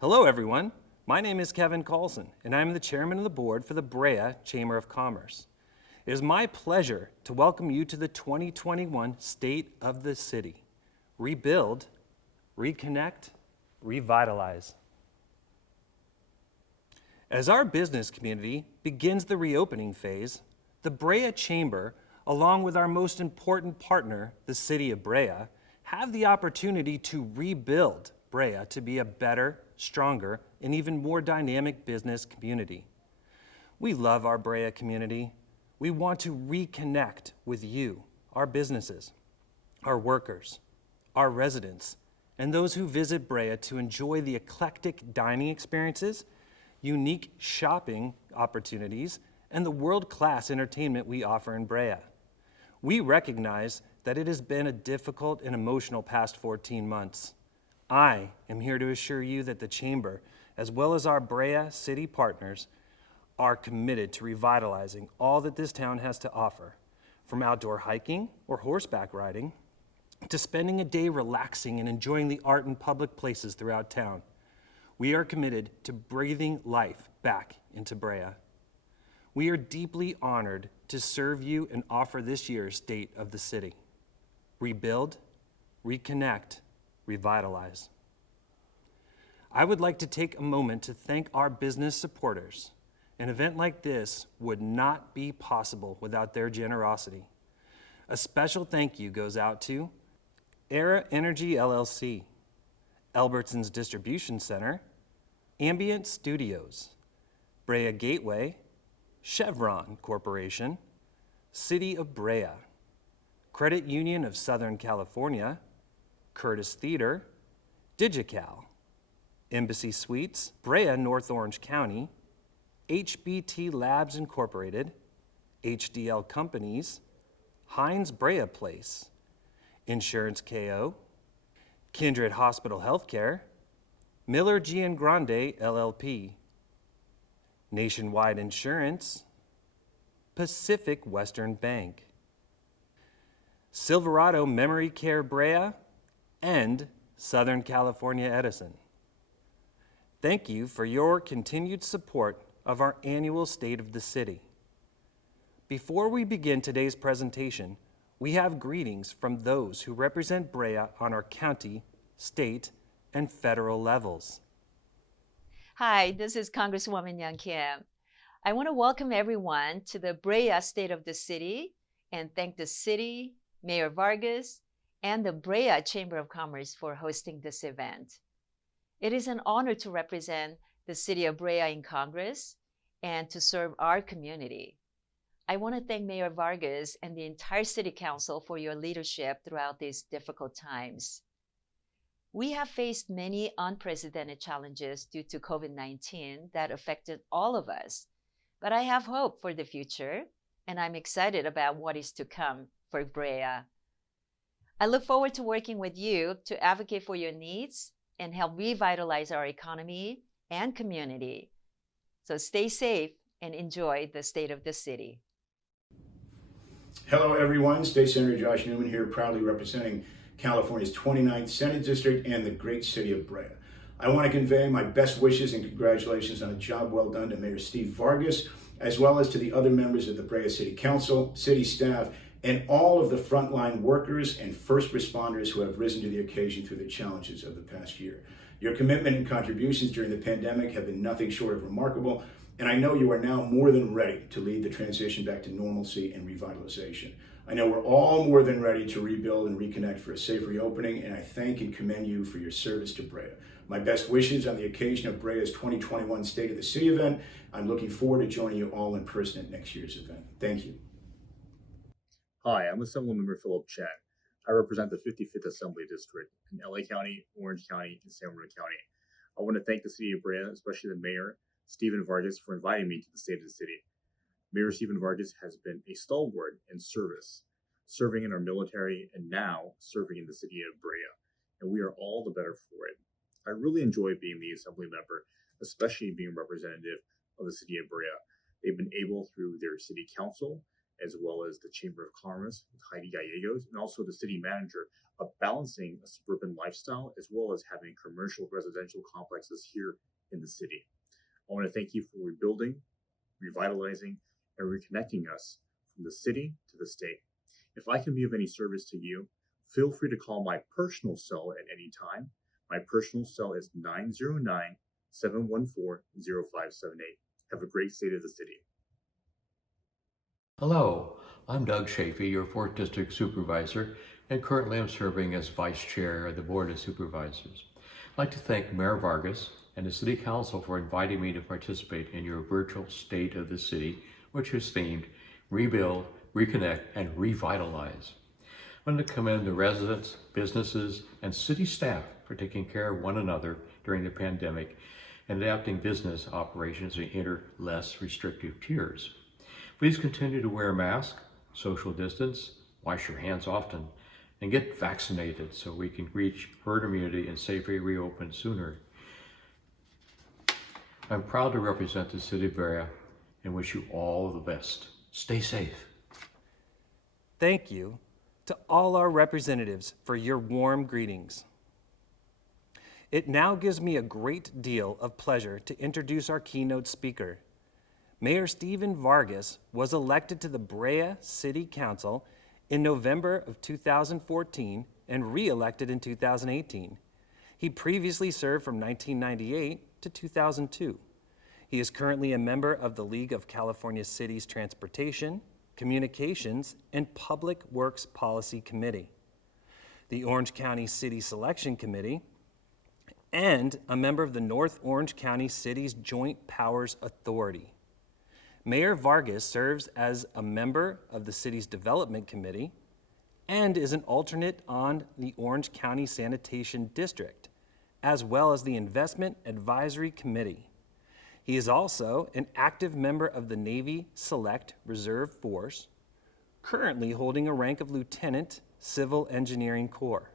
Hello, everyone. My name is Kevin Carlson, and I'm the chairman of the board for the Brea Chamber of Commerce. It is my pleasure to welcome you to the 2021 State of the City. Rebuild, reconnect, revitalize. As our business community begins the reopening phase, the Brea Chamber, along with our most important partner, the City of Brea, have the opportunity to rebuild Brea to be a better, stronger, and even more dynamic business community. We love our Brea community. We want to reconnect with you, our businesses, our workers, our residents, and those who visit Brea to enjoy the eclectic dining experiences, unique shopping opportunities, and the world-class entertainment we offer in Brea. We recognize that it has been a difficult and emotional past 14 months. I am here to assure you that the Chamber, as well as our Brea City partners, are committed to revitalizing all that this town has to offer, from outdoor hiking or horseback riding, to spending a day relaxing and enjoying the art in public places throughout town. We are committed to breathing life back into Brea. We are deeply honored to serve you and offer this year's State of the City. Rebuild, reconnect, revitalize. I would like to take a moment to thank our business supporters. An event like this would not be possible without their generosity. A special thank you goes out to Era Energy LLC, Albertsons Distribution Center, Ambient Studios, Brea Gateway, Chevron Corporation, City of Brea, Credit Union of Southern California, Curtis Theater, Digical, Embassy Suites, Brea North Orange County, HBT Labs Incorporated, HDL Companies, Heinz Brea Place, Insurance KO, Kindred Hospital Healthcare, Miller Giangrande LLP, Nationwide Insurance, Pacific Western Bank, Silverado Memory Care Brea, and Southern California Edison. Thank you for your continued support of our annual State of the City. Before we begin today's presentation, we have greetings from those who represent Brea on our county, state, and federal levels. Hi, this is Congresswoman Young Kim. I want to welcome everyone to the Brea State of the City and thank the city, Mayor Vargas, and the Brea Chamber of Commerce for hosting this event. It is an honor to represent the City of Brea in Congress and to serve our community. I want to thank Mayor Vargas and the entire City Council for your leadership throughout these difficult times. We have faced many unprecedented challenges due to COVID-19 that affected all of us, but I have hope for the future, and I'm excited about what is to come for Brea. I look forward to working with you to advocate for your needs and help revitalize our economy and community. So stay safe and enjoy the State of the City. Hello everyone, State Senator Josh Newman here, proudly representing California's 29th Senate District and the great city of Brea. I want to convey my best wishes and congratulations on a job well done to Mayor Steve Vargas, as well as to the other members of the Brea City Council, city staff, and all of the frontline workers and first responders who have risen to the occasion through the challenges of the past year. Your commitment and contributions during the pandemic have been nothing short of remarkable, and I know you are now more than ready to lead the transition back to normalcy and revitalization. I know we're all more than ready to rebuild and reconnect for a safe reopening, and I thank and commend you for your service to Brea. My best wishes on the occasion of Brea's 2021 State of the City event. I'm looking forward to joining you all in person at next year's event. Thank you. Hi, I'm Assemblymember Philip Chen. I represent the 55th Assembly District in LA County, Orange County, and San Bernardino County. I want to thank the City of Brea, especially the Mayor, Stephen Vargas, for inviting me to the State of the City. Mayor Stephen Vargas has been a stalwart in service, serving in our military and now serving in the City of Brea, and we are all the better for it. I really enjoy being the Assembly member, especially being representative of the City of Brea. They've been able, through their City Council as well as the Chamber of Commerce with Heidi Gallegos, and also the city manager of balancing a suburban lifestyle as well as having commercial residential complexes here in the city. I want to thank you for rebuilding, revitalizing, and reconnecting us from the city to the state. If I can be of any service to you, feel free to call my personal cell at any time. My personal cell is 909-714-0578. Have a great State of the City. Hello, I'm Doug Saffei, your 4th District Supervisor, and currently I'm serving as Vice Chair of the Board of Supervisors. I'd like to thank Mayor Vargas and the City Council for inviting me to participate in your virtual State of the City, which is themed Rebuild, Reconnect, and Revitalize. I want to commend the residents, businesses, and city staff for taking care of one another during the pandemic and adapting business operations to enter less restrictive tiers. Please continue to wear a mask, social distance, wash your hands often, and get vaccinated so we can reach herd immunity and safely reopen sooner. I'm proud to represent the City of Brea and wish you all the best. Stay safe. Thank you to all our representatives for your warm greetings. It now gives me a great deal of pleasure to introduce our keynote speaker. Mayor Stephen Vargas was elected to the Brea City Council in November of 2014 and re-elected in 2018. He previously served from 1998 to 2002. He is currently a member of the League of California Cities Transportation, Communications, and Public Works Policy Committee, the Orange County City Selection Committee, and a member of the North Orange County Cities Joint Powers Authority. Mayor Vargas serves as a member of the city's Development Committee and is an alternate on the Orange County Sanitation District, as well as the Investment Advisory Committee. He is also an active member of the Navy Select Reserve Force, currently holding a rank of Lieutenant Civil Engineering Corps.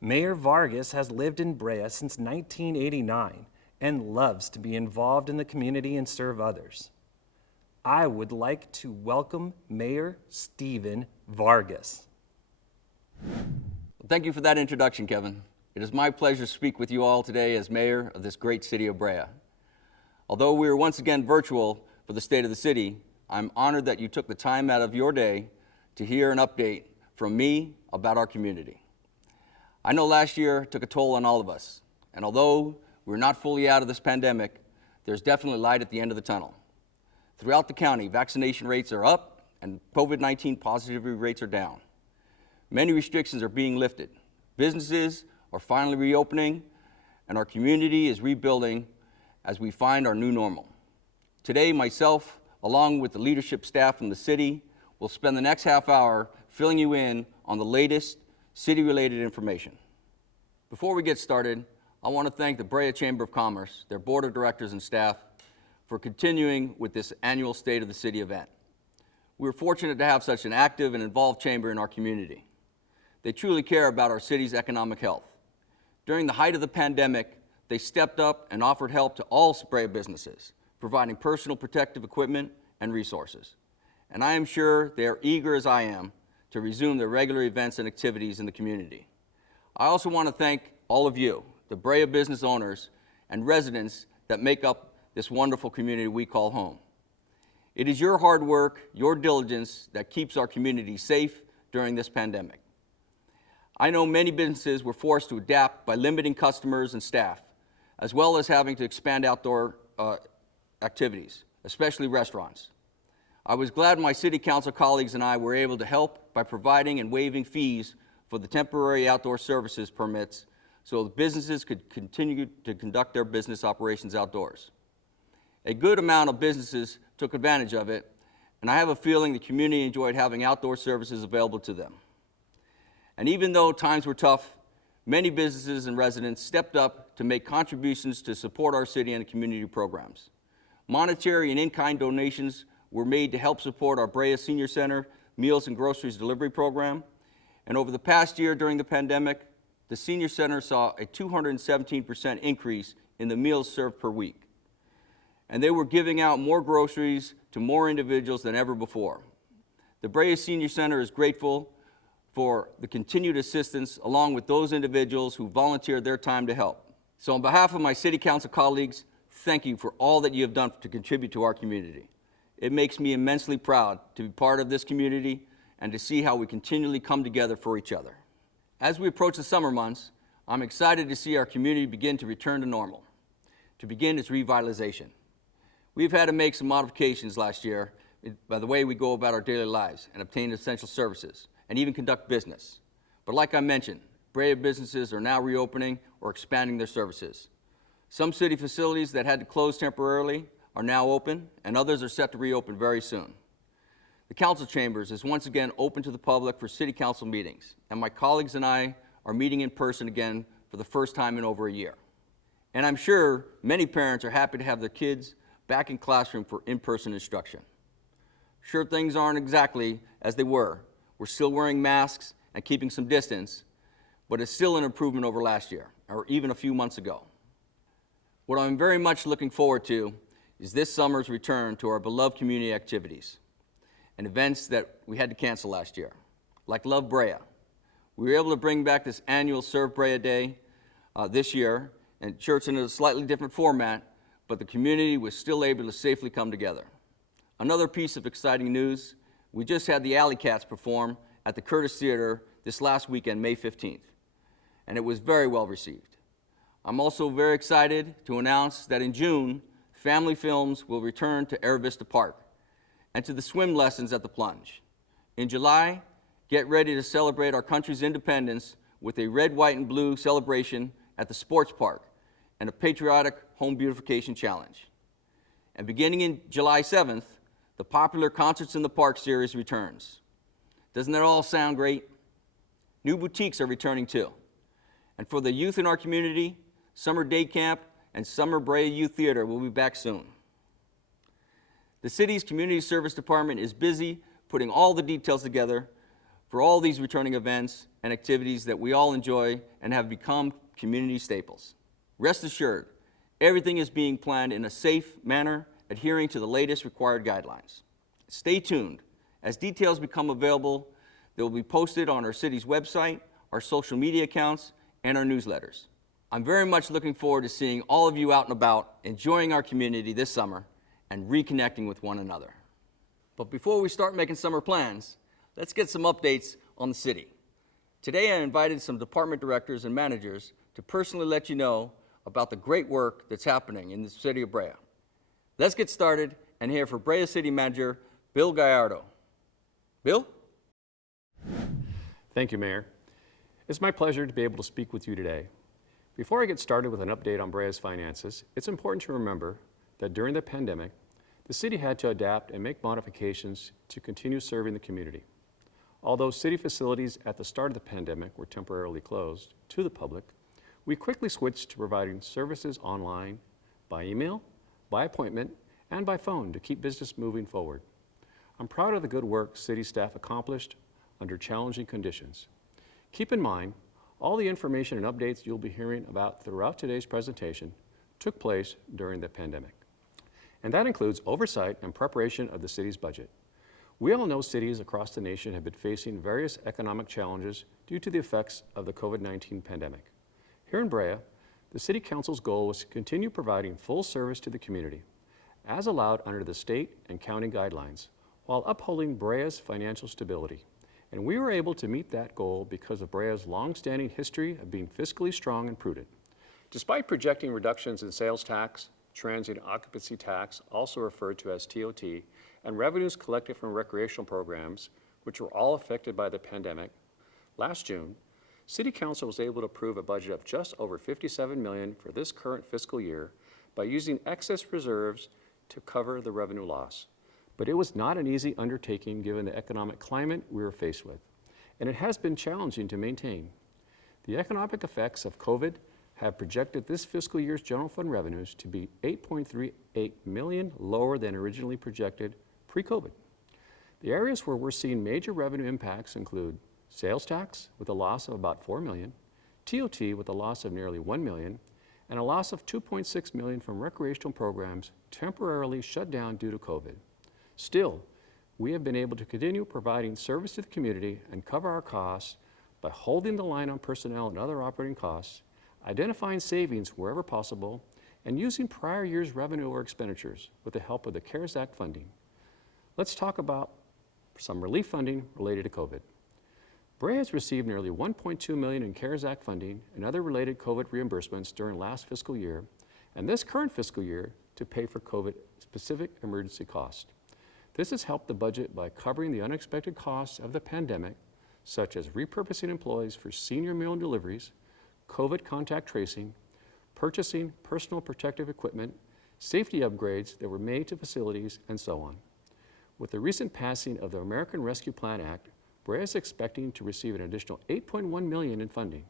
Mayor Vargas has lived in Brea since 1989 and loves to be involved in the community and serve others. I would like to welcome Mayor Stephen Vargas. Thank you for that introduction, Kevin. It is my pleasure to speak with you all today as mayor of this great city of Brea. Although we are once again virtual for the State of the City, I'm honored that you took the time out of your day to hear an update from me about our community. I know last year took a toll on all of us, and although we're not fully out of this pandemic, there's definitely light at the end of the tunnel. Throughout the county, vaccination rates are up and COVID-19 positivity rates are down. Many restrictions are being lifted. Businesses are finally reopening, and our community is rebuilding as we find our new normal. Today, myself, along with the leadership staff from the city, will spend the next half hour filling you in on the latest city-related information. Before we get started, I want to thank the Brea Chamber of Commerce, their board of directors and staff, for continuing with this annual State of the City event. We're fortunate to have such an active and involved chamber in our community. They truly care about our city's economic health. During the height of the pandemic, they stepped up and offered help to all Brea businesses, providing personal protective equipment and resources. And I am sure they are eager as I am to resume their regular events and activities in the community. I also want to thank all of you, the Brea business owners and residents that make up this wonderful community we call home. It is your hard work, your diligence that keeps our community safe during this pandemic. I know many businesses were forced to adapt by limiting customers and staff, as well as having to expand outdoor activities, especially restaurants. I was glad my city council colleagues and I were able to help by providing and waiving fees for the temporary outdoor services permits so the businesses could continue to conduct their business operations outdoors. A good amount of businesses took advantage of it, and I have a feeling the community enjoyed having outdoor services available to them. And even though times were tough, many businesses and residents stepped up to make contributions to support our city and community programs. Monetary and in-kind donations were made to help support our Brea Senior Center Meals and Groceries Delivery Program. And over the past year during the pandemic, the Senior Center saw a 217% increase in the meals served per week. And they were giving out more groceries to more individuals than ever before. The Brea Senior Center is grateful for the continued assistance along with those individuals who volunteered their time to help. So on behalf of my City Council colleagues, thank you for all that you have done to contribute to our community. It makes me immensely proud to be part of this community and to see how we continually come together for each other. As we approach the summer months, I'm excited to see our community begin to return to normal, to begin its revitalization. We've had to make some modifications last year by the way we go about our daily lives and obtain essential services and even conduct business. But like I mentioned, Brea businesses are now reopening or expanding their services. Some city facilities that had to close temporarily are now open, and others are set to reopen very soon. The council chambers is once again open to the public for city council meetings, and my colleagues and I are meeting in person again for the first time in over a year. And I'm sure many parents are happy to have their kids back in classroom for in-person instruction. Sure, things aren't exactly as they were. We're still wearing masks and keeping some distance, but it's still an improvement over last year, or even a few months ago. What I'm very much looking forward to is this summer's return to our beloved community activities and events that we had to cancel last year, like Love Brea. We were able to bring back this annual Serve Brea Day this year, and church in a slightly different format, but the community was still able to safely come together. Another piece of exciting news, we just had the Alley Cats perform at the Curtis Theater this last weekend, May 15th, and it was very well received. I'm also very excited to announce that in June, family films will return to Air Vista Park and to the swim lessons at the Plunge. In July, get ready to celebrate our country's independence with a red, white, and blue celebration at the sports park and a patriotic home beautification challenge. And beginning in July 7th, the popular Concerts in the Park series returns. Doesn't that all sound great? New boutiques are returning too. And for the youth in our community, Summer Day Camp and Summer Brea Youth Theater will be back soon. The city's Community Service Department is busy putting all the details together for all these returning events and activities that we all enjoy and have become community staples. Rest assured, everything is being planned in a safe manner, adhering to the latest required guidelines. Stay tuned. As details become available, they will be posted on our city's website, our social media accounts, and our newsletters. I'm very much looking forward to seeing all of you out and about, enjoying our community this summer, and reconnecting with one another. But before we start making summer plans, let's get some updates on the city. Today I invited some department directors and managers to personally let you know about the great work that's happening in the city of Brea. Let's get started and hear from Brea City Manager Bill Gallardo. Bill? Thank you, Mayor. It's my pleasure to be able to speak with you today. Before I get started with an update on Brea's finances, it's important to remember that during the pandemic, the city had to adapt and make modifications to continue serving the community. Although city facilities at the start of the pandemic were temporarily closed to the public, we quickly switched to providing services online, by email, by appointment, and by phone to keep business moving forward. I'm proud of the good work city staff accomplished under challenging conditions. Keep in mind, all the information and updates you'll be hearing about throughout today's presentation took place during the pandemic. And that includes oversight and preparation of the city's budget. We all know cities across the nation have been facing various economic challenges due to the effects of the COVID-19 pandemic. Here in Brea, the City Council's goal was to continue providing full service to the community, as allowed under the state and county guidelines, while upholding Brea's financial stability. And we were able to meet that goal because of Brea's long-standing history of being fiscally strong and prudent. Despite projecting reductions in sales tax, transient occupancy tax, also referred to as TOT, and revenues collected from recreational programs, which were all affected by the pandemic, last June, City Council was able to approve a budget of just over $57 million for this current fiscal year by using excess reserves to cover the revenue loss. But it was not an easy undertaking given the economic climate we were faced with, and it has been challenging to maintain. The economic effects of COVID have projected this fiscal year's general fund revenues to be $8.38 million lower than originally projected pre-COVID. The areas where we're seeing major revenue impacts include sales tax with a loss of about $4 million, TOT with a loss of nearly $1 million, and a loss of $2.6 million from recreational programs temporarily shut down due to COVID. Still, we have been able to continue providing service to the community and cover our costs by holding the line on personnel and other operating costs, identifying savings wherever possible, and using prior year's revenue or expenditures with the help of the CARES Act funding. Let's talk about some relief funding related to COVID. Brea has received nearly $1.2 million in CARES Act funding and other related COVID reimbursements during last fiscal year and this current fiscal year to pay for COVID-specific emergency costs. This has helped the budget by covering the unexpected costs of the pandemic, such as repurposing employees for senior meal and deliveries, COVID contact tracing, purchasing personal protective equipment, safety upgrades that were made to facilities, and so on. With the recent passing of the American Rescue Plan Act, Brea is expecting to receive an additional $8.1 million in funding.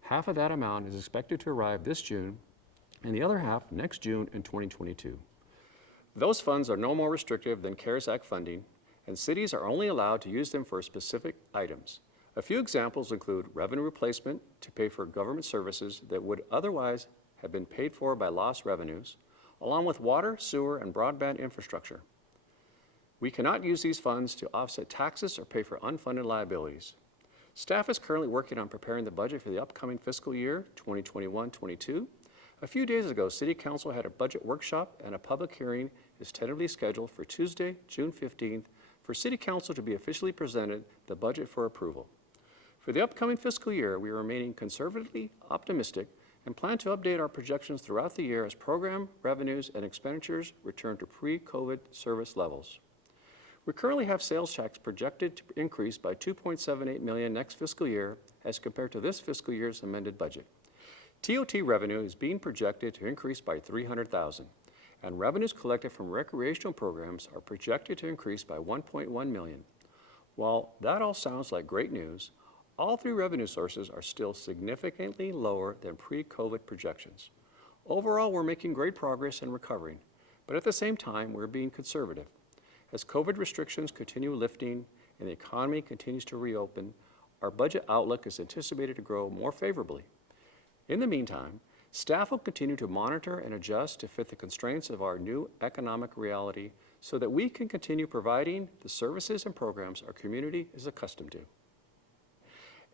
Half of that amount is expected to arrive this June, and the other half next June in 2022. Those funds are no more restrictive than CARES Act funding, and cities are only allowed to use them for specific items. A few examples include revenue replacement to pay for government services that would otherwise have been paid for by lost revenues, along with water, sewer, and broadband infrastructure. We cannot use these funds to offset taxes or pay for unfunded liabilities. Staff is currently working on preparing the budget for the upcoming fiscal year 2021-22. A few days ago, City Council had a budget workshop and a public hearing is tentatively scheduled for Tuesday, June 15th, for City Council to be officially presented the budget for approval. For the upcoming fiscal year, we are remaining conservatively optimistic and plan to update our projections throughout the year as program revenues and expenditures return to pre-COVID service levels. We currently have sales tax projected to increase by $2.78 million next fiscal year as compared to this fiscal year's amended budget. TOT revenue is being projected to increase by $300,000, and revenues collected from recreational programs are projected to increase by $1.1 million. While that all sounds like great news, all three revenue sources are still significantly lower than pre-COVID projections. Overall, we're making great progress in recovering, but at the same time, we're being conservative. As COVID restrictions continue lifting and the economy continues to reopen, our budget outlook is anticipated to grow more favorably. In the meantime, staff will continue to monitor and adjust to fit the constraints of our new economic reality so that we can continue providing the services and programs our community is accustomed to.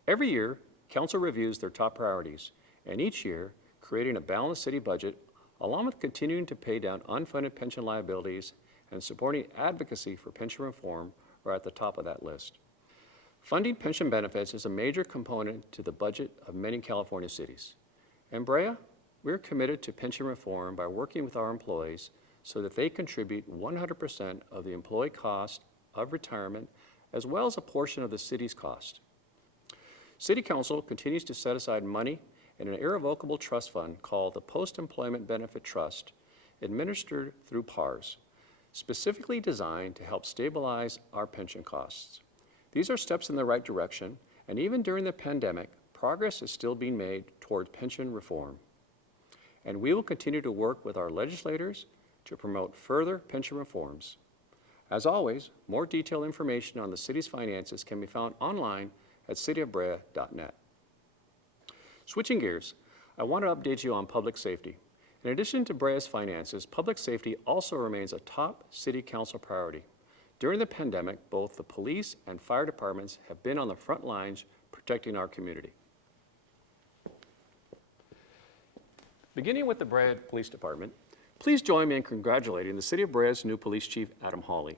Every year, Council reviews their top priorities, and each year, creating a balanced city budget, along with continuing to pay down unfunded pension liabilities and supporting advocacy for pension reform are at the top of that list. Funding pension benefits is a major component to the budget of many California cities. In Brea, we're committed to pension reform by working with our employees so that they contribute 100% of the employee cost of retirement, as well as a portion of the city's cost. City Council continues to set aside money in an irrevocable trust fund called the Post-Employment Benefit Trust, administered through PARS, specifically designed to help stabilize our pension costs. These are steps in the right direction, and even during the pandemic, progress is still being made toward pension reform. And we will continue to work with our legislators to promote further pension reforms. As always, more detailed information on the city's finances can be found online at cityofbrea.net. Switching gears, I want to update you on public safety. In addition to Brea's finances, public safety also remains a top City Council priority. During the pandemic, both the police and fire departments have been on the front lines protecting our community. Beginning with the Brea Police Department, please join me in congratulating the City of Brea's new Police Chief, Adam Hawley.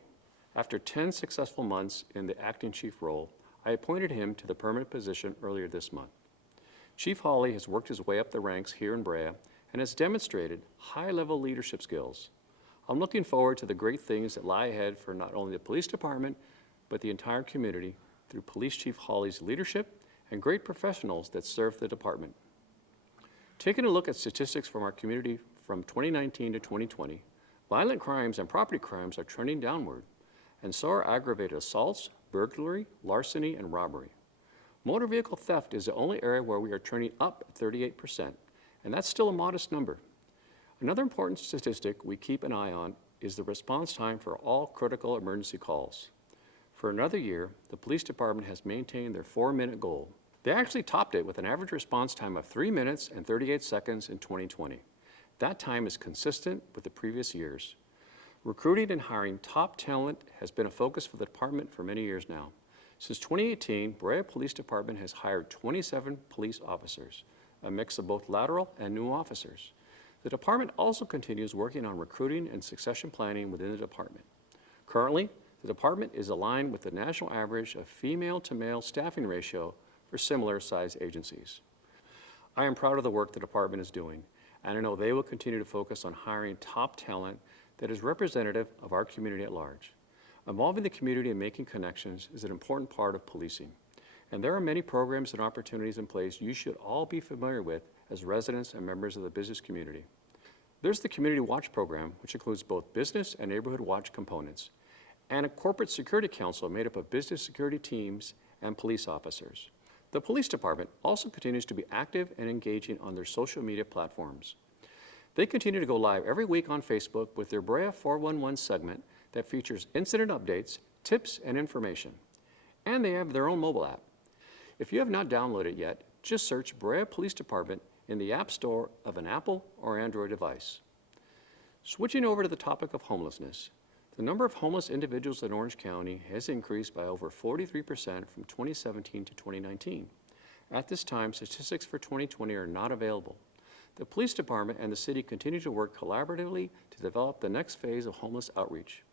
After 10 successful months in the acting chief role, I appointed him to the permanent position earlier this month. Chief Hawley has worked his way up the ranks here in Brea and has demonstrated high-level leadership skills. I'm looking forward to the great things that lie ahead for not only the police department, but the entire community through Police Chief Hawley's leadership and great professionals that serve the department. Taking a look at statistics from our community from 2019 to 2020, violent crimes and property crimes are trending downward, and so are aggravated assaults, burglary, larceny, and robbery. Motor vehicle theft is the only area where we are trending up 38%, and that's still a modest number. Another important statistic we keep an eye on is the response time for all critical emergency calls. For another year, the police department has maintained their 4-minute goal. They actually topped it with an average response time of 3 minutes and 38 seconds in 2020. That time is consistent with the previous years. Recruiting and hiring top talent has been a focus for the department for many years now. Since 2018, Brea Police Department has hired 27 police officers, a mix of both lateral and new officers. The department also continues working on recruiting and succession planning within the department. Currently, the department is aligned with the national average of female to male staffing ratio for similar sized agencies. I am proud of the work the department is doing, and I know they will continue to focus on hiring top talent that is representative of our community at large. Involving the community and making connections is an important part of policing, and there are many programs and opportunities in place you should all be familiar with as residents and members of the business community. There's the Community Watch program, which includes both business and neighborhood watch components, and a corporate security council made up of business security teams and police officers. The police department also continues to be active and engaging on their social media platforms. They continue to go live every week on Facebook with their Brea 411 segment that features incident updates, tips, and information. And they have their own mobile app. If you have not downloaded it yet, just search Brea Police Department in the App Store of an Apple or Android device. Switching over to the topic of homelessness, the number of homeless individuals in Orange County has increased by over 43% from 2017 to 2019. At this time, statistics for 2020 are not available. The police department and the city continue to work collaboratively to develop the next phase of homeless outreach.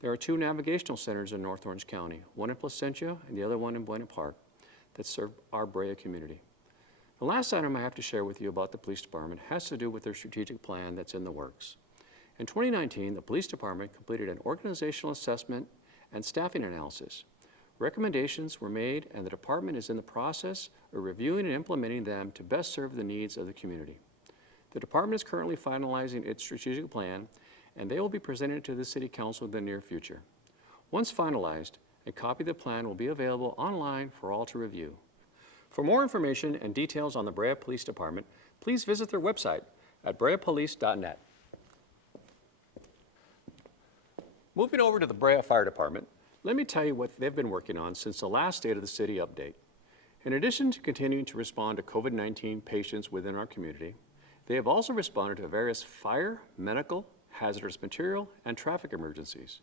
There are 2 navigational centers in North Orange County, one in Placentia and the other one in Buena Park, that serve our Brea community. The last item I have to share with you about the police department has to do with their strategic plan that's in the works. In 2019, the police department completed an organizational assessment and staffing analysis. Recommendations were made, and the department is in the process of reviewing and implementing them to best serve the needs of the community. The department is currently finalizing its strategic plan, and they will be presenting it to the City Council in the near future. Once finalized, a copy of the plan will be available online for all to review. For more information and details on the Brea Police Department, please visit their website at breapolice.net. Moving over to the Brea Fire Department, let me tell you what they've been working on since the last State of the City update. In addition to continuing to respond to COVID-19 patients within our community, they have also responded to various fire, medical, hazardous material, and traffic emergencies.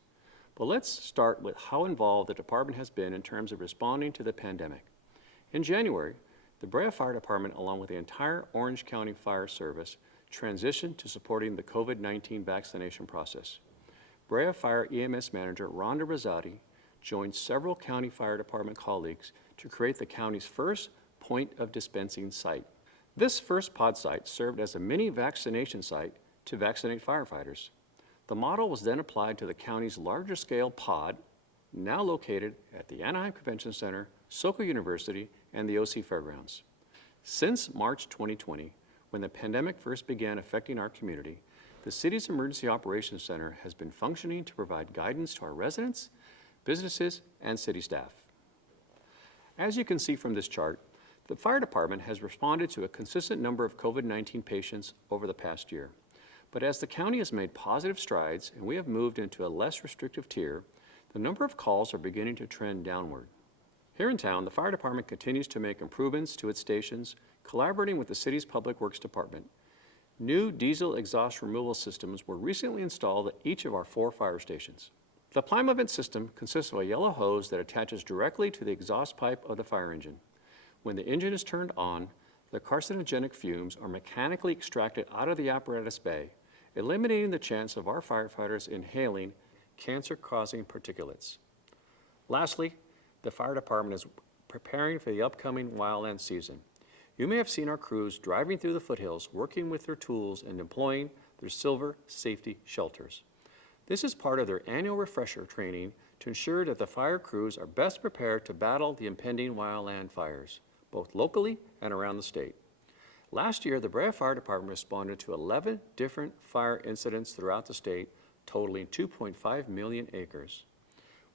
But let's start with how involved the department has been in terms of responding to the pandemic. In January, the Brea Fire Department, along with the entire Orange County Fire Service, transitioned to supporting the COVID-19 vaccination process. Brea Fire EMS Manager Rhonda Rosati joined several county fire department colleagues to create the county's first point of dispensing site. This first pod site served as a mini vaccination site to vaccinate firefighters. The model was then applied to the county's larger scale pod, now located at the Anaheim Convention Center, Soka University, and the OC Fairgrounds. Since March 2020, when the pandemic first began affecting our community, the city's Emergency Operations Center has been functioning to provide guidance to our residents, businesses, and city staff. As you can see from this chart, the fire department has responded to a consistent number of COVID-19 patients over the past year. But as the county has made positive strides and we have moved into a less restrictive tier, the number of calls are beginning to trend downward. Here in town, the fire department continues to make improvements to its stations, collaborating with the city's Public Works Department. New diesel exhaust removal systems were recently installed at each of our 4 fire stations. The Plymouth system consists of a yellow hose that attaches directly to the exhaust pipe of the fire engine. When the engine is turned on, the carcinogenic fumes are mechanically extracted out of the apparatus bay, eliminating the chance of our firefighters inhaling cancer-causing particulates. Lastly, the fire department is preparing for the upcoming wildland season. You may have seen our crews driving through the foothills, working with their tools and deploying their silver safety shelters. This is part of their annual refresher training to ensure that the fire crews are best prepared to battle the impending wildland fires, both locally and around the state. Last year, the Brea Fire Department responded to 11 different fire incidents throughout the state, totaling 2.5 million acres.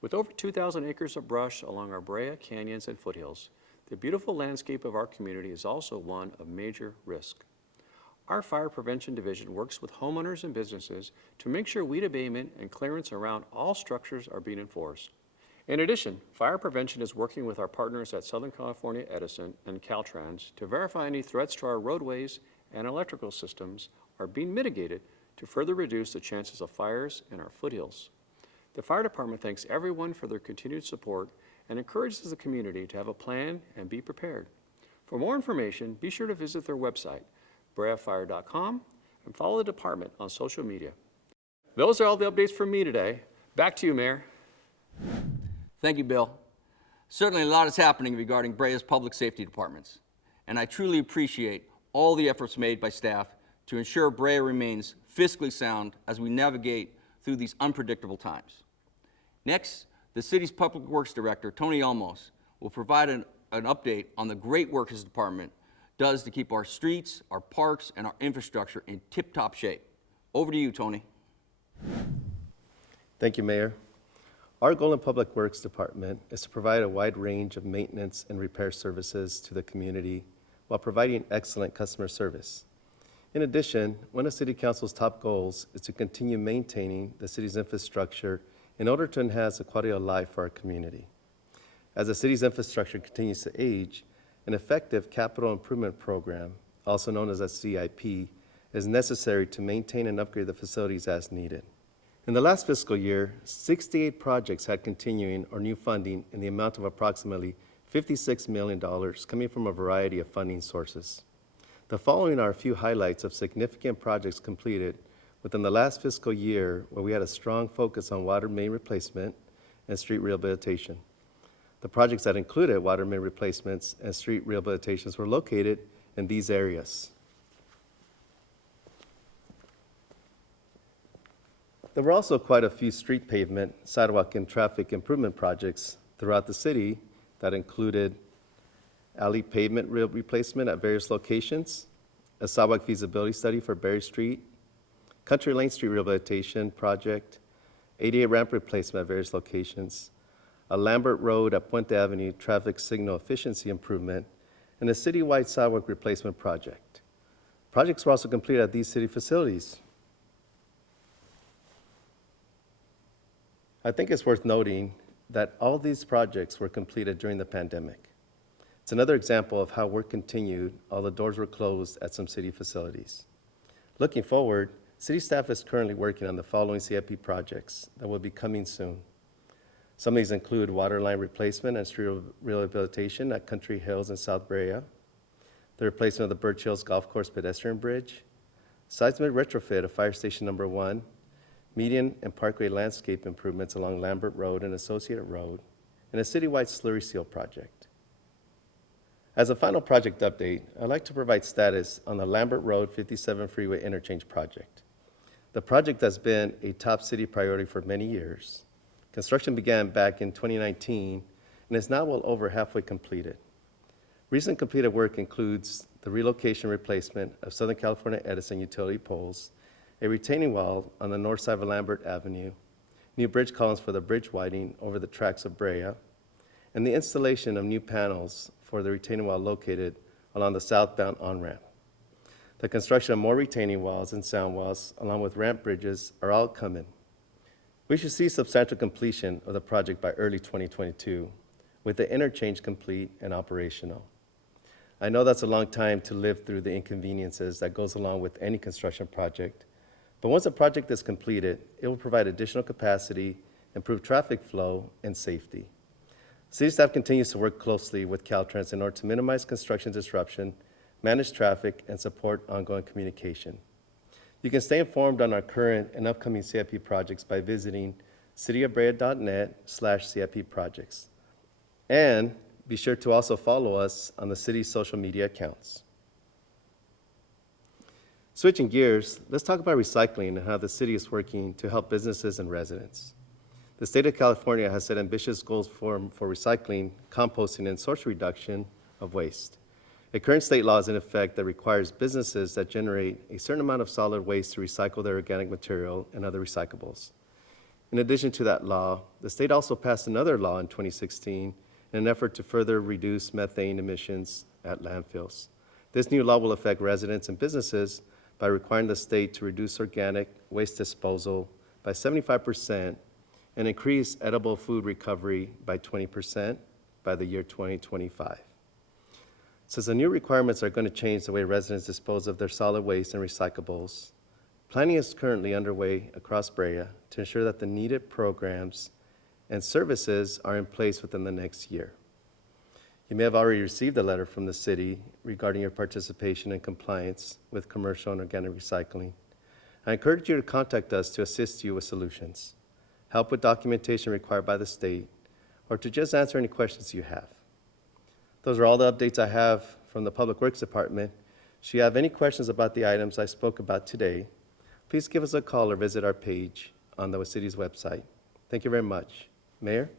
With over 2,000 acres of brush along our Brea canyons and foothills, the beautiful landscape of our community is also one of major risk. Our Fire Prevention Division works with homeowners and businesses to make sure weed abatement and clearance around all structures are being enforced. In addition, fire prevention is working with our partners at Southern California Edison and Caltrans to verify any threats to our roadways and electrical systems are being mitigated to further reduce the chances of fires in our foothills. The fire department thanks everyone for their continued support and encourages the community to have a plan and be prepared. For more information, be sure to visit their website, breafire.com, and follow the department on social media. Those are all the updates from me today. Back to you, Mayor. Thank you, Bill. Certainly a lot is happening regarding Brea's public safety departments, and I truly appreciate all the efforts made by staff to ensure Brea remains fiscally sound as we navigate through these unpredictable times. Next, the city's Public Works Director, Tony Olmos, will provide an update on the great work his department does to keep our streets, our parks, and our infrastructure in tip-top shape. Over to you, Tony. Thank you, Mayor. Our goal in Public Works Department is to provide a wide range of maintenance and repair services to the community while providing excellent customer service. In addition, one of City Council's top goals is to continue maintaining the city's infrastructure in order to enhance the quality of life for our community. As the city's infrastructure continues to age, an effective capital improvement program, also known as a CIP, is necessary to maintain and upgrade the facilities as needed. In the last fiscal year, 68 projects had continuing or new funding in the amount of approximately $56 million coming from a variety of funding sources. The following are a few highlights of significant projects completed within the last fiscal year where we had a strong focus on water main replacement and street rehabilitation. The projects that included water main replacements and street rehabilitations were located in these areas. There were also quite a few street pavement, sidewalk, and traffic improvement projects throughout the city that included alley pavement replacement at various locations, a sidewalk feasibility study for Berry Street, Country Lane Street rehabilitation project, ADA ramp replacement at various locations, a Lambert Road at Puente Avenue traffic signal efficiency improvement, and a citywide sidewalk replacement project. Projects were also completed at these city facilities. I think it's worth noting that all these projects were completed during the pandemic. It's another example of how work continued, although doors were closed at some city facilities. Looking forward, city staff is currently working on the following CIP projects that will be coming soon. Some of these include water line replacement and street rehabilitation at Country Hills in South Brea, the replacement of the Birch Hills Golf Course pedestrian bridge, seismic retrofit of Fire Station Number 1, median and parkway landscape improvements along Lambert Road and Associated Road, and a citywide slurry seal project. As a final project update, I'd like to provide status on the Lambert Road 57 Freeway Interchange project. The project has been a top city priority for many years. Construction began back in 2019 and is now well over halfway completed. Recent completed work includes the relocation replacement of Southern California Edison utility poles, a retaining wall on the north side of Lambert Avenue, new bridge columns for the bridge widening over the tracks of Brea, and the installation of new panels for the retaining wall located along the southbound on-ramp. The construction of more retaining walls and sound walls, along with ramp bridges, are all coming. We should see substantial completion of the project by early 2022, with the interchange complete and operational. I know that's a long time to live through the inconveniences that goes along with any construction project, but once the project is completed, it will provide additional capacity, improve traffic flow, and safety. City staff continues to work closely with Caltrans in order to minimize construction disruption, manage traffic, and support ongoing communication. You can stay informed on our current and upcoming CIP projects by visiting cityofbrea.net/CIP projects. And be sure to also follow us on the city's social media accounts. Switching gears, let's talk about recycling and how the city is working to help businesses and residents. The state of California has set ambitious goals for recycling, composting, and source reduction of waste. A current state law is in effect that requires businesses that generate a certain amount of solid waste to recycle their organic material and other recyclables. In addition to that law, the state also passed another law in 2016 in an effort to further reduce methane emissions at landfills. This new law will affect residents and businesses by requiring the state to reduce organic waste disposal by 75% and increase edible food recovery by 20% by the year 2025. Since the new requirements are going to change the way residents dispose of their solid waste and recyclables, Planning is currently underway across Brea to ensure that the needed programs and services are in place within the next year. You may have already received a letter from the city regarding your participation and compliance with commercial and organic recycling. I encourage you to contact us to assist you with solutions, help with documentation required by the state, or to just answer any questions you have. Those are all the updates I have from the Public Works Department. Should you have any questions about the items I spoke about today, please give us a call or visit our page on the city's website. Thank you very much. Mayor?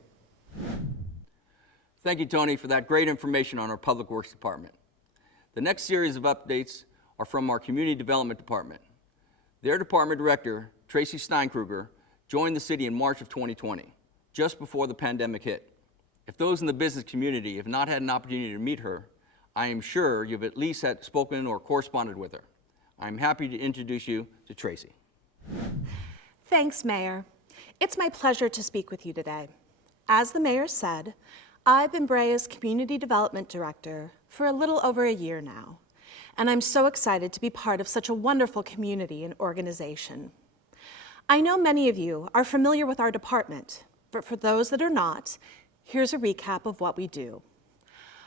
Thank you, Tony, for that great information on our Public Works Department. The next series of updates are from our Community Development Department. Their department director, Tracy Steinkruger, joined the city in March of 2020, just before the pandemic hit. If those in the business community have not had an opportunity to meet her, I am sure you've at least had spoken or corresponded with her. I'm happy to introduce you to Tracy. Thanks, Mayor. It's my pleasure to speak with you today. As the mayor said, I've been Brea's Community Development Director for a little over a year now, and I'm so excited to be part of such a wonderful community and organization. I know many of you are familiar with our department, but for those that are not, here's a recap of what we do.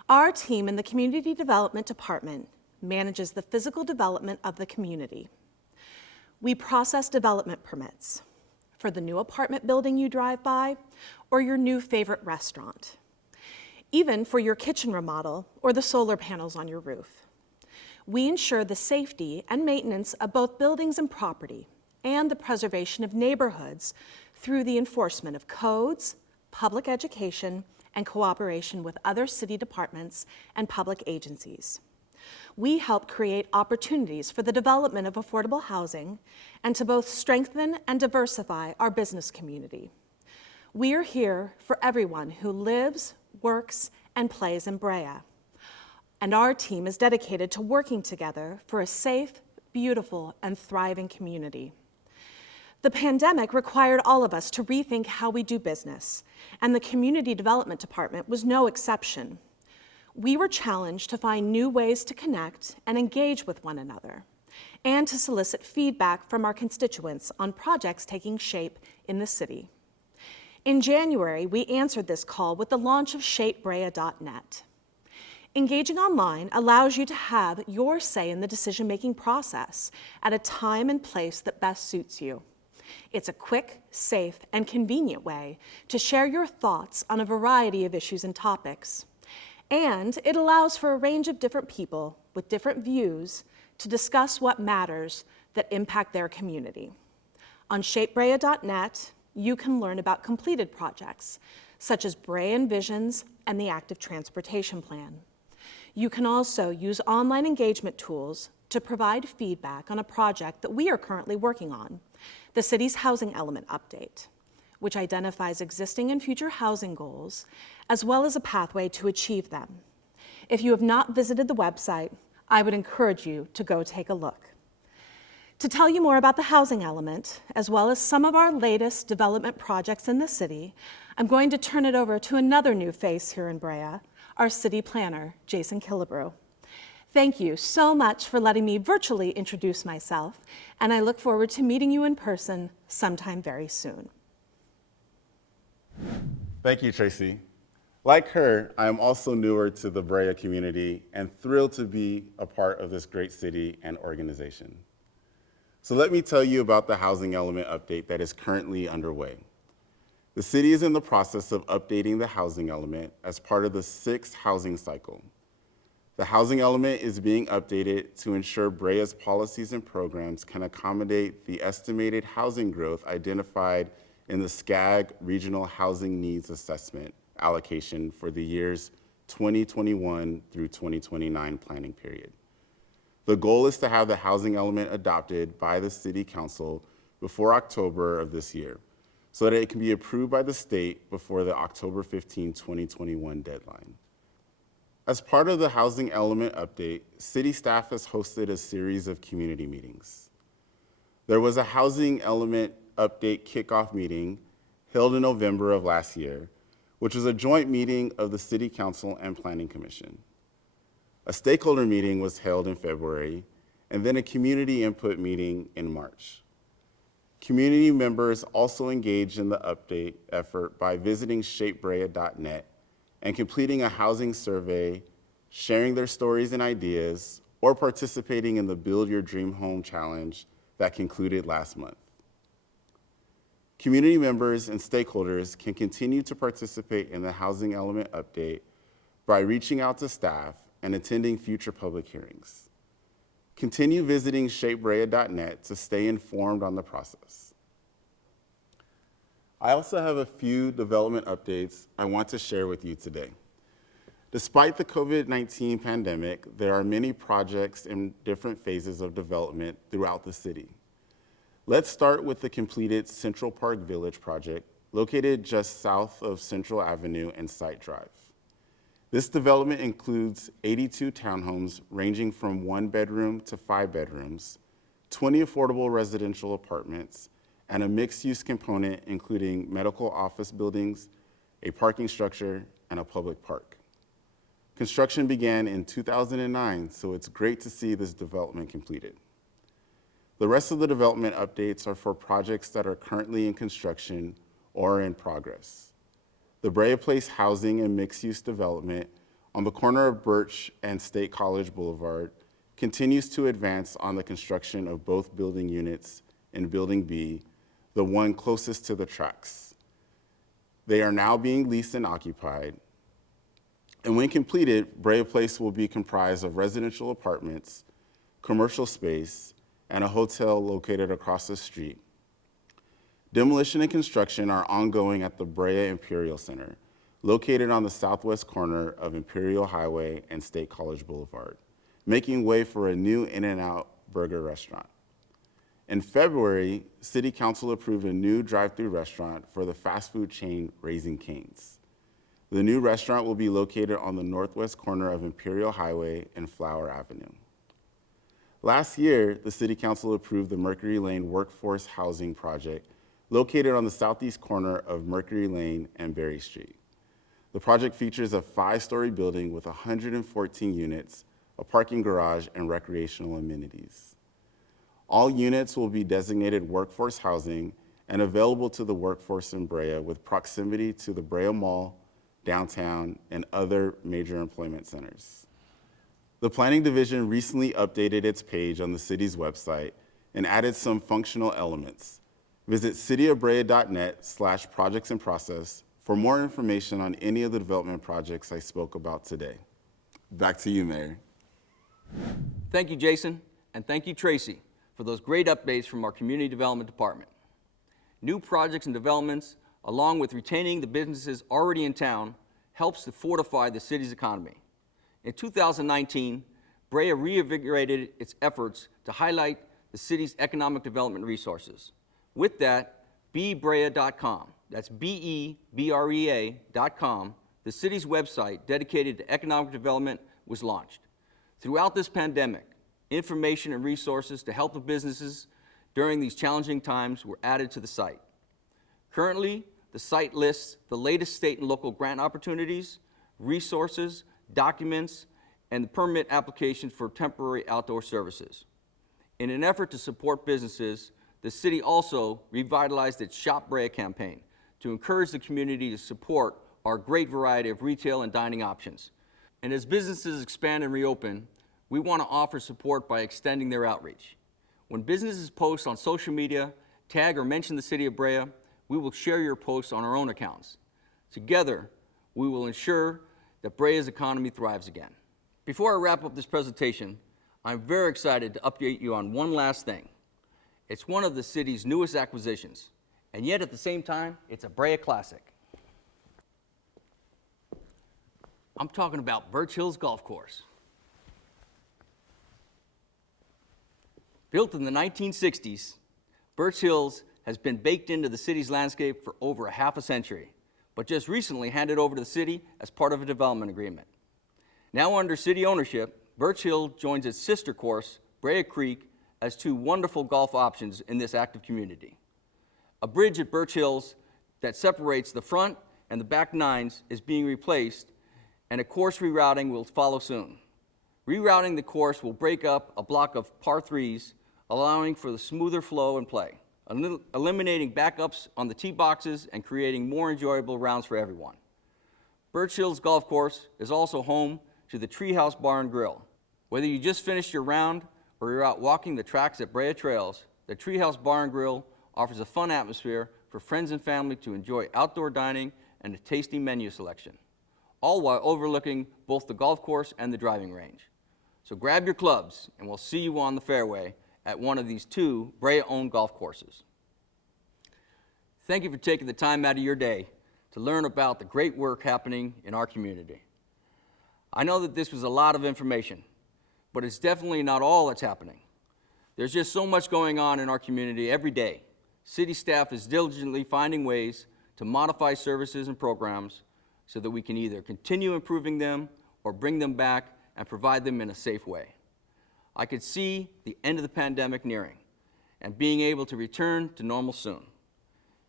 Our team in the Community Development Department manages the physical development of the community. We process development permits for the new apartment building you drive by or your new favorite restaurant, even for your kitchen remodel or the solar panels on your roof. We ensure the safety and maintenance of both buildings and property and the preservation of neighborhoods through the enforcement of codes, public education, and cooperation with other city departments and public agencies. We help create opportunities for the development of affordable housing and to both strengthen and diversify our business community. We are here for everyone who lives, works, and plays in Brea. And our team is dedicated to working together for a safe, beautiful, and thriving community. The pandemic required all of us to rethink how we do business, and the Community Development Department was no exception. We were challenged to find new ways to connect and engage with one another, and to solicit feedback from our constituents on projects taking shape in the city. In January, we answered this call with the launch of ShapeBrea.net. Engaging online allows you to have your say in the decision-making process at a time and place that best suits you. It's a quick, safe, and convenient way to share your thoughts on a variety of issues and topics. And it allows for a range of different people with different views to discuss what matters that impact their community. On ShapeBrea.net, you can learn about completed projects, such as Brea Envisions and the Active Transportation Plan. You can also use online engagement tools to provide feedback on a project that we are currently working on, the city's housing element update, which identifies existing and future housing goals, as well as a pathway to achieve them. If you have not visited the website, I would encourage you to go take a look. To tell you more about the housing element, as well as some of our latest development projects in the city, I'm going to turn it over to another new face here in Brea, our city planner, Jason Killebrew. Thank you so much for letting me virtually introduce myself, and I look forward to meeting you in person sometime very soon. Thank you, Tracy. Like her, I am also newer to the Brea community and thrilled to be a part of this great city and organization. So let me tell you about the housing element update that is currently underway. The city is in the process of updating the housing element as part of the 6th housing cycle. The housing element is being updated to ensure Brea's policies and programs can accommodate the estimated housing growth identified in the SCAG Regional Housing Needs Assessment allocation for the years 2021 through 2029 planning period. The goal is to have the housing element adopted by the City Council before October of this year, so that it can be approved by the state before the October 15, 2021 deadline. As part of the housing element update, city staff has hosted a series of community meetings. There was a housing element update kickoff meeting held in November of last year, which was a joint meeting of the City Council and Planning Commission. A stakeholder meeting was held in February, and then a community input meeting in March. Community members also engaged in the update effort by visiting shapebrea.net and completing a housing survey, sharing their stories and ideas, or participating in the Build Your Dream Home Challenge that concluded last month. Community members and stakeholders can continue to participate in the Housing Element Update by reaching out to staff and attending future public hearings. Continue visiting shapebrea.net to stay informed on the process. I also have a few development updates I want to share with you today. Despite the COVID-19 pandemic, there are many projects in different phases of development throughout the city. Let's start with the completed Central Park Village project, located just south of Central Avenue and Site Drive. This development includes 82 townhomes ranging from 1 bedroom to 5 bedrooms, 20 affordable residential apartments, and a mixed-use component including medical office buildings, a parking structure, and a public park. Construction began in 2009, so it's great to see this development completed. The rest of the development updates are for projects that are currently in construction or in progress. The Brea Place housing and mixed-use development on the corner of Birch and State College Boulevard continues to advance on the construction of both building units in Building B, the one closest to the tracks. They are now being leased and occupied. And when completed, Brea Place will be comprised of residential apartments, commercial space, and a hotel located across the street. Demolition and construction are ongoing at the Brea Imperial Center, located on the southwest corner of Imperial Highway and State College Boulevard, making way for a new In-N-Out burger restaurant. In February, City Council approved a new drive-through restaurant for the fast food chain Raising Cane's. The new restaurant will be located on the northwest corner of Imperial Highway and Flower Avenue. Last year, the City Council approved the Mercury Lane Workforce Housing Project, located on the southeast corner of Mercury Lane and Berry Street. The project features a 5-story building with 114 units, a parking garage, and recreational amenities. All units will be designated workforce housing and available to the workforce in Brea with proximity to the Brea Mall, downtown, and other major employment centers. The Planning Division recently updated its page on the city's website and added some functional elements. Visit cityofbrea.net/projects in process for more information on any of the development projects I spoke about today. Back to you, Mayor. Thank you, Jason, and thank you, Tracy, for those great updates from our Community Development Department. New projects and developments, along with retaining the businesses already in town, helps to fortify the city's economy. In 2019, Brea reinvigorated its efforts to highlight the city's economic development resources. With that, bebrea.com, that's BEBREA.com, the city's website dedicated to economic development, was launched. Throughout this pandemic, information and resources to help the businesses during these challenging times were added to the site. Currently, the site lists the latest state and local grant opportunities, resources, documents, and the permit applications for temporary outdoor services. In an effort to support businesses, the city also revitalized its Shop Brea campaign to encourage the community to support our great variety of retail and dining options. And as businesses expand and reopen, we want to offer support by extending their outreach. When businesses post on social media, tag or mention the City of Brea, we will share your posts on our own accounts. Together, we will ensure that Brea's economy thrives again. Before I wrap up this presentation, I'm very excited to update you on one last thing. It's one of the city's newest acquisitions, and yet at the same time, it's a Brea classic. I'm talking about Birch Hills Golf Course. Built in the 1960s, Birch Hills has been baked into the city's landscape for over a half a century, but just recently handed over to the city as part of a development agreement. Now under city ownership, Birch Hill joins its sister course, Brea Creek, as two wonderful golf options in this active community. A bridge at Birch Hills that separates the front and the back nines is being replaced, and a course rerouting will follow soon. Rerouting the course will break up a block of par threes, allowing for the smoother flow and play, eliminating backups on the tee boxes and creating more enjoyable rounds for everyone. Birch Hills Golf Course is also home to the Treehouse Bar and Grill. Whether you just finished your round or you're out walking the tracks at Brea Trails, the Treehouse Bar and Grill offers a fun atmosphere for friends and family to enjoy outdoor dining and a tasty menu selection, all while overlooking both the golf course and the driving range. So grab your clubs and we'll see you on the fairway at one of these 2 Brea-owned golf courses. Thank you for taking the time out of your day to learn about the great work happening in our community. I know that this was a lot of information, but it's definitely not all that's happening. There's just so much going on in our community every day. City staff is diligently finding ways to modify services and programs so that we can either continue improving them or bring them back and provide them in a safe way. I could see the end of the pandemic nearing and being able to return to normal soon.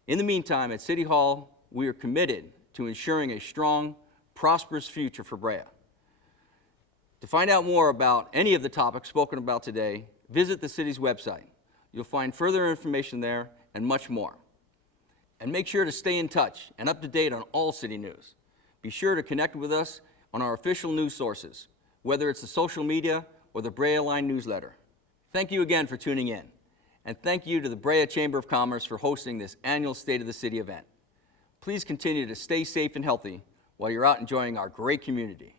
In the meantime, at City Hall, we are committed to ensuring a strong, prosperous future for Brea. To find out more about any of the topics spoken about today, visit the city's website. You'll find further information there and much more. And make sure to stay in touch and up to date on all city news. Be sure to connect with us on our official news sources, whether it's the social media or the Brea Line newsletter. Thank you again for tuning in. And thank you to the Brea Chamber of Commerce for hosting this annual State of the City event. Please continue to stay safe and healthy while you're out enjoying our great community.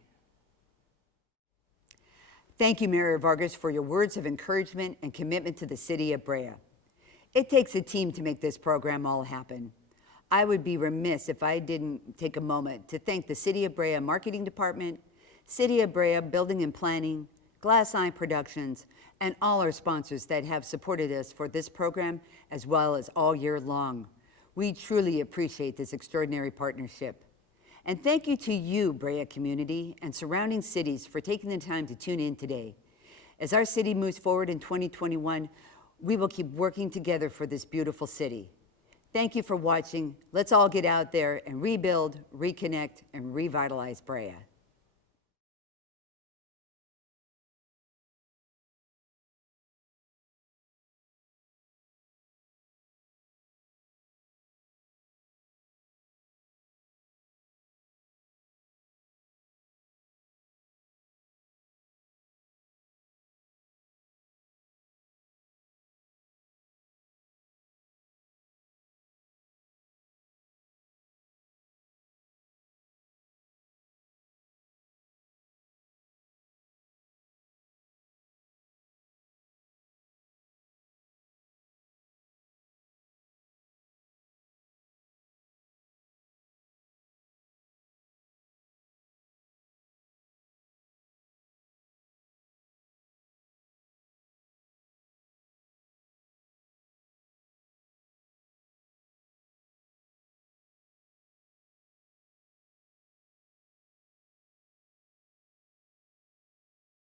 Thank you, Mayor Vargas, for your words of encouragement and commitment to the City of Brea. It takes a team to make this program all happen. I would be remiss if I didn't take a moment to thank the City of Brea Marketing Department, City of Brea Building and Planning, Glass Eye Productions, and all our sponsors that have supported us for this program as well as all year long. We truly appreciate this extraordinary partnership. And thank you to you, Brea community and surrounding cities, for taking the time to tune in today. As our city moves forward in 2021, we will keep working together for this beautiful city. Thank you for watching. Let's all get out there and rebuild, reconnect, and revitalize Brea.